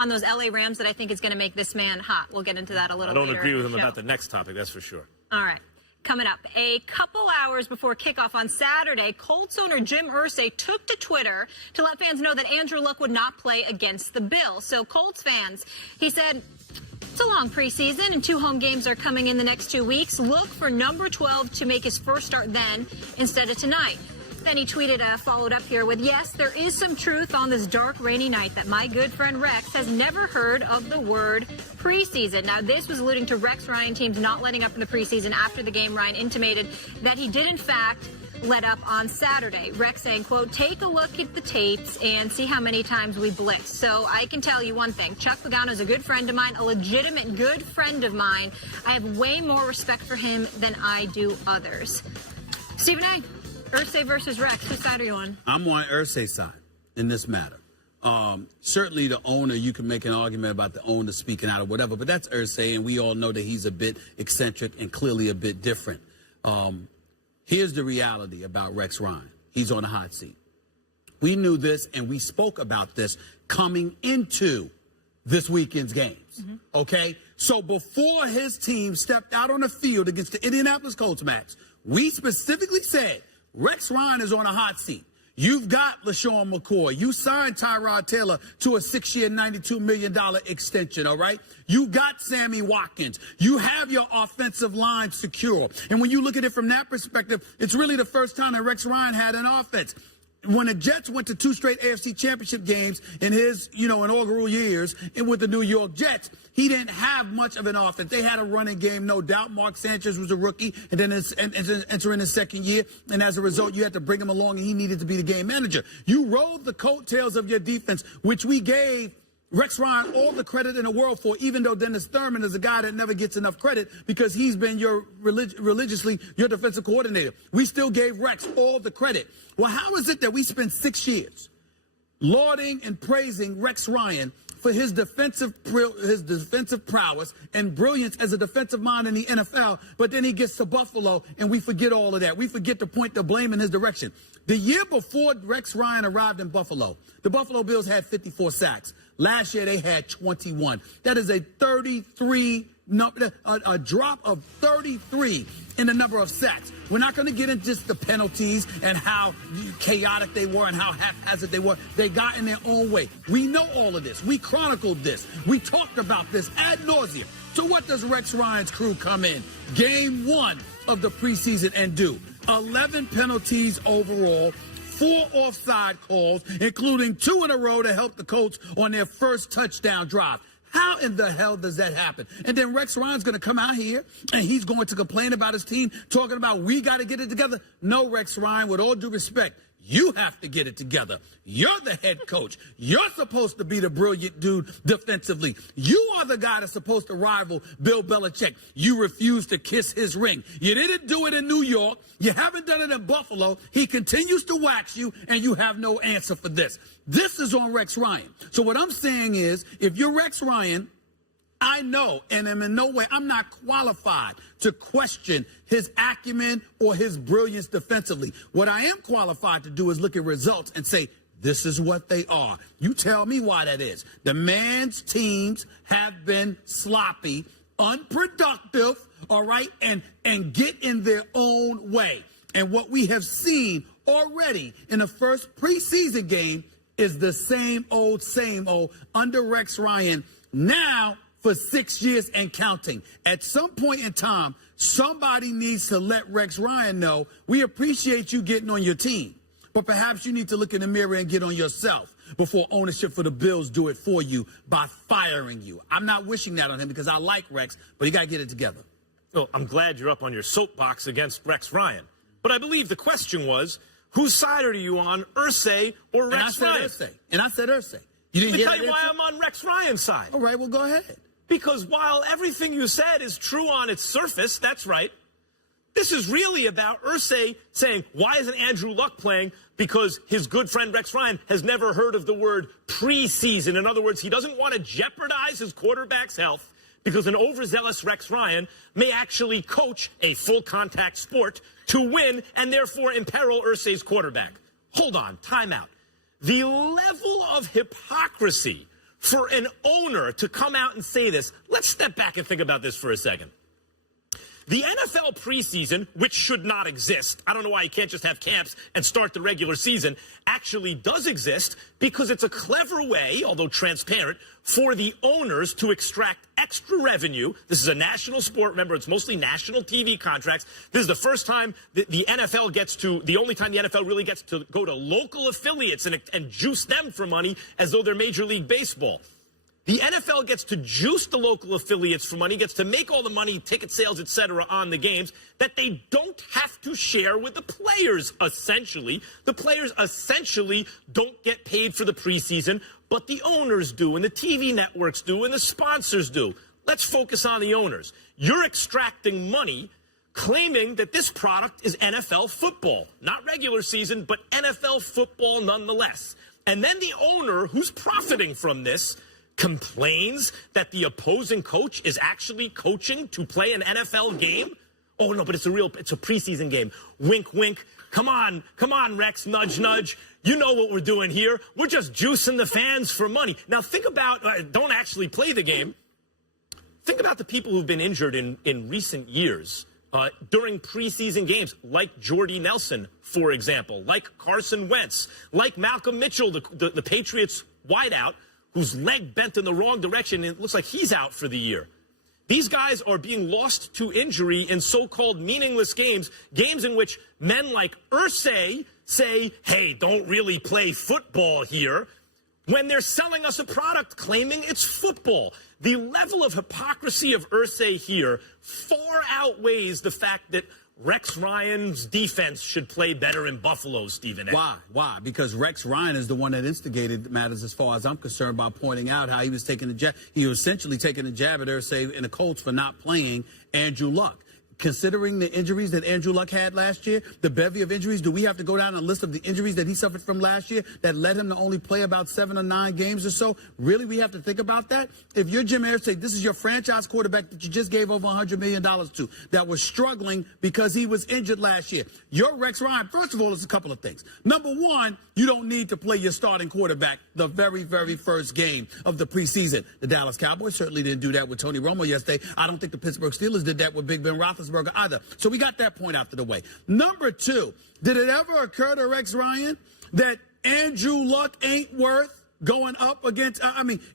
on those LA Rams that I think is going to make this man hot. We'll get into that a little later. I don't agree with him about the next topic, that's for sure. All right. Coming up, a couple hours before kickoff on Saturday, Colts owner Jim Irsay took to Twitter to let fans know that Andrew Luck would not play against the Bills. So Colts fans, he said, it's a long preseason and 2 home games are coming in the next 2 weeks. Look for number 12 to make his first start then instead of tonight. Then he tweeted, followed up here with, yes, there is some truth on this dark, rainy night that my good friend Rex has never heard of the word preseason. Now, this was alluding to Rex Ryan teams not letting up in the preseason. After the game, Ryan intimated that he did, in fact, let up on Saturday. Rex saying, quote, take a look at the tapes and see how many times we blitzed. So I can tell you one thing. Chuck Pagano is a good friend of mine, a legitimate good friend of mine. I have way more respect for him than I do others. Stephen A., Irsay versus Rex. Whose side are you on? I'm on Irsay's side in this matter. Certainly the owner, you can make an argument about the owner speaking out or whatever, but that's Irsay, and we all know that he's a bit eccentric and clearly a bit different. Here's the reality about Rex Ryan. He's on a hot seat. We knew this, and we spoke about this coming into this weekend's games, okay? So before his team stepped out on the field against the Indianapolis Colts, Max, we specifically said, Rex Ryan is on a hot seat. You've got LaShawn McCoy. You signed Tyrod Taylor to a 6-year, $92 million extension, all right? You got Sammy Watkins. You have your offensive line secure. And when you look at it from that perspective, it's really the first time that Rex Ryan had an offense. When the Jets went to 2 straight AFC championship games in his, inaugural years and with the New York Jets, he didn't have much of an offense. They had a running game, no doubt. Mark Sanchez was a rookie and then entering his second year. And as a result, you had to bring him along and he needed to be the game manager. You rode the coattails of your defense, which we gave Rex Ryan all the credit in the world for, even though Dennis Thurman is a guy that never gets enough credit because he's been religiously your defensive coordinator. We still gave Rex all the credit. Well, how is it that we spent 6 years lauding and praising Rex Ryan for his defensive prowess and brilliance as a defensive mind in the NFL, but then he gets to Buffalo and we forget all of that. We forget to point the blame in his direction. The year before Rex Ryan arrived in Buffalo, the Buffalo Bills had 54 sacks. Last year they had 21. That is a drop of 33 in the number of sacks. We're not going to get into just the penalties and how chaotic they were and how haphazard they were. They got in their own way. We know all of this. We chronicled this. We talked about this ad nauseum. So what does Rex Ryan's crew come in? Game 1 of the preseason and do? 11 penalties overall. 4 offside calls, including 2 in a row to help the Colts on their first touchdown drive. How in the hell does that happen? And then Rex Ryan's going to come out here and he's going to complain about his team, talking about we got to get it together. No, Rex Ryan, with all due respect, you have to get it together. You're the head coach. You're supposed to be the brilliant dude defensively. You are the guy that's supposed to rival Bill Belichick. You refuse to kiss his ring. You didn't do it in New York. You haven't done it in Buffalo. He continues to wax you, and you have no answer for this. This is on Rex Ryan. So what I'm saying is, if you're Rex Ryan, I know, and I'm in no way, I'm not qualified to question his acumen or his brilliance defensively. What I am qualified to do is look at results and say, this is what they are. You tell me why that is. The man's teams have been sloppy, unproductive, all right, and get in their own way. And what we have seen already in the first preseason game is the same old under Rex Ryan. Now, for 6 years and counting. At some point in time, somebody needs to let Rex Ryan know, we appreciate you getting on your team, but perhaps you need to look in the mirror and get on yourself before ownership for the Bills do it for you by firing you. I'm not wishing that on him because I like Rex, but he got to get it together. Well, I'm glad you're up on your soapbox against Rex Ryan. But I believe the question was, whose side are you on, Irsay or Rex Ryan? And I said Irsay. You didn't Let me hear tell you why I'm on Rex Ryan's side. All right, well, go ahead. Because while everything you said is true on its surface, that's right, this is really about Irsay saying, why isn't Andrew Luck playing? Because his good friend Rex Ryan has never heard of the word preseason. In other words, he doesn't want to jeopardize his quarterback's health because an overzealous Rex Ryan may actually coach a full-contact sport to win and therefore imperil Irsay's quarterback. Hold on, time out. The level of hypocrisy for an owner to come out and say this, let's step back and think about this for a second. The NFL preseason, which should not exist, I don't know why you can't just have camps and start the regular season, actually does exist because it's a clever way, although transparent, for the owners to extract extra revenue. This is a national sport. Remember, it's mostly national TV contracts. This is the first time that the NFL gets to, the only time the NFL really gets to go to local affiliates and juice them for money as though they're Major League Baseball. The NFL gets to juice the local affiliates for money, gets to make all the money, ticket sales, etc., on the games that they don't have to share with the players, essentially. The players essentially don't get paid for the preseason, but the owners do, and the TV networks do, and the sponsors do. Let's focus on the owners. You're extracting money claiming that this product is NFL football. Not regular season, but NFL football nonetheless. And then the owner who's profiting from this complains that the opposing coach is actually coaching to play an NFL game. Oh no, but it's a preseason game. Wink, wink. Come on, Rex, nudge, nudge. You know what we're doing here. We're just juicing the fans for money. Now think about, don't actually play the game. Think about the people who've been injured in recent years during preseason games, like Jordy Nelson, for example, like Carson Wentz, like Malcolm Mitchell, the Patriots wideout, whose leg bent in the wrong direction, and it looks like he's out for the year. These guys are being lost to injury in so-called meaningless games, games in which men like IRSAY say, hey, don't really play football here, when they're selling us a product claiming it's football. The level of hypocrisy of IRSAY here far outweighs the fact that Rex Ryan's defense should play better in Buffalo, Stephen. Why? Because Rex Ryan is the one that instigated matters as far as I'm concerned by pointing out how he was taking a jab. He was essentially taking a jab at IRSAY and the Colts for not playing Andrew Luck. Considering the injuries that Andrew Luck had last year, the bevy of injuries, do we have to go down a list of the injuries that he suffered from last year that led him to only play about 7 or 9 games or so? Really, we have to think about that? If you're Jim IRSAY, this is your franchise quarterback that you just gave over $100 million to, that was struggling because he was injured last year. Your Rex Ryan, first of all, it's a couple of things. Number one, you don't need to play your starting quarterback the very, very first game of the preseason. The Dallas Cowboys certainly didn't do that with Tony Romo yesterday. I don't think the Pittsburgh Steelers did that with Big Ben Roethlisberger either. So we got that point out of the way. Number two, did it ever occur to Rex Ryan that Andrew Luck ain't worth going up against?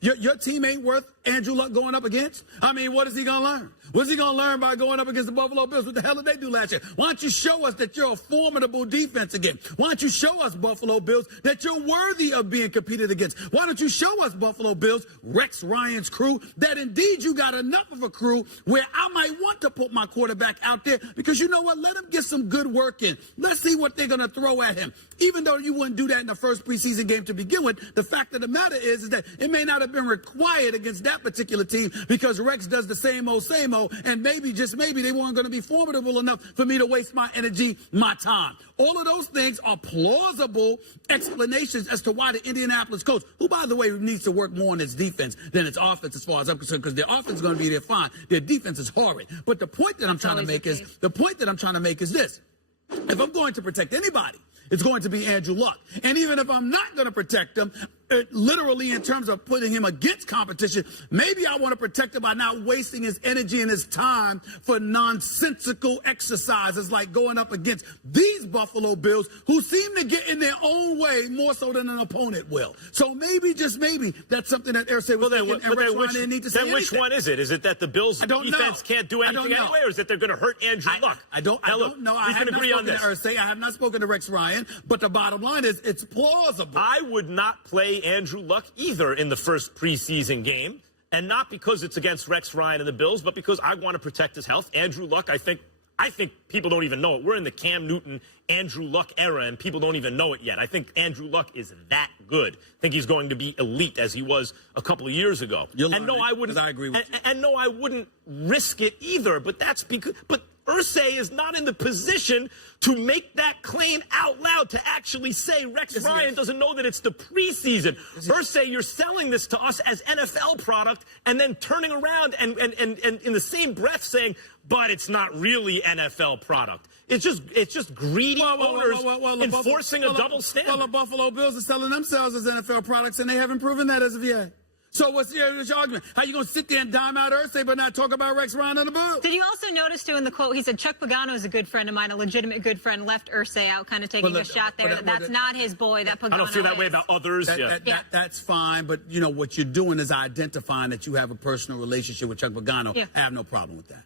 Your team ain't worth Andrew Luck going up against? What is he going to learn? What's he going to learn by going up against the Buffalo Bills? What the hell did they do last year? Why don't you show us that you're a formidable defense again? Why don't you show us, Buffalo Bills, that you're worthy of being competed against? Why don't you show us, Buffalo Bills, Rex Ryan's crew, that indeed you got enough of a crew where I might want to put my quarterback out there because you know what? Let him get some good work in. Let's see what they're going to throw at him. Even though you wouldn't do that in the first preseason game to begin with, the fact of the matter is that it may not have been required against that particular team because Rex does the same old, and maybe, just maybe, they weren't going to be formidable enough for me to waste my energy, my time. All of those things are plausible explanations as to why the Indianapolis Colts, who, by the way, needs to work more on its defense than its offense as far as I'm concerned, because their offense is going to be there fine. Their defense is horrid. But the point that I'm trying to make is this. If I'm going to protect anybody, it's going to be Andrew Luck. And even if I'm not going to protect him, literally in terms of putting him against competition, maybe I want to protect him by not wasting his energy and his time for nonsensical exercises like going up against these Buffalo Bills who seem to get in their own way more so than an opponent will. So maybe, just maybe, that's something that IRSAY was thinking, and Rex Ryan didn't need to say anything. Which one is it? Is it that the Bills' defense can't do anything anyway, or is it they're going to hurt Andrew Luck? I don't know. I have not spoken to IRSAY. I have not spoken to Rex Ryan, but the bottom line is it's plausible. I would not play Andrew Luck either in the first preseason game, and not because it's against Rex Ryan and the Bills, but because I want to protect his health. Andrew Luck, I think people don't even know it. We're in the Cam Newton, Andrew Luck era, and people don't even know it yet. I think Andrew Luck is that good. I think he's going to be elite as he was a couple of years ago. And no, I wouldn't. I agree with you. And no, I wouldn't risk it either. But that's because. But IRSAY is not in the position to make that claim out loud, to actually say Rex Ryan doesn't know that it's the preseason. IRSAY, you're selling this to us as NFL product and then turning around and in the same breath saying, but it's not really NFL product. It's just greedy owners enforcing a double standard. Well, the Buffalo Bills are selling themselves as NFL products, and they haven't proven that as of yet. So what's your argument? How you going to sit there and dime out IRSAY but not talk about Rex Ryan on the booth? Did you also notice, too, in the quote, he said, Chuck Pagano is a good friend of mine, a legitimate good friend, left IRSAY out, kind of taking a shot there. That's not his boy, that Pagano I don't feel that way about others. That's fine, but, you know, what you're doing is identifying that you have a personal relationship with Chuck Pagano. Yeah. I have no problem with that.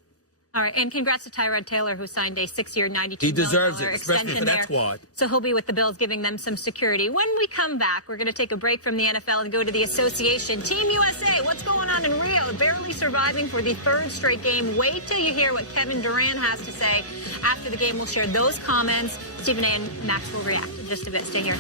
All right, and congrats to Tyrod Taylor, who signed a 6-year, $92 million He deserves it, especially extension for that there. squad. So he'll be with the Bills, giving them some security. When we come back, we're going to take a break from the NFL and go to the association. Team USA, what's going on in Rio? Barely surviving for the third straight game. Wait till you hear what Kevin Durant has to say after the game. We'll share those comments. Stephen A. and Max will react in just a bit. Stay here.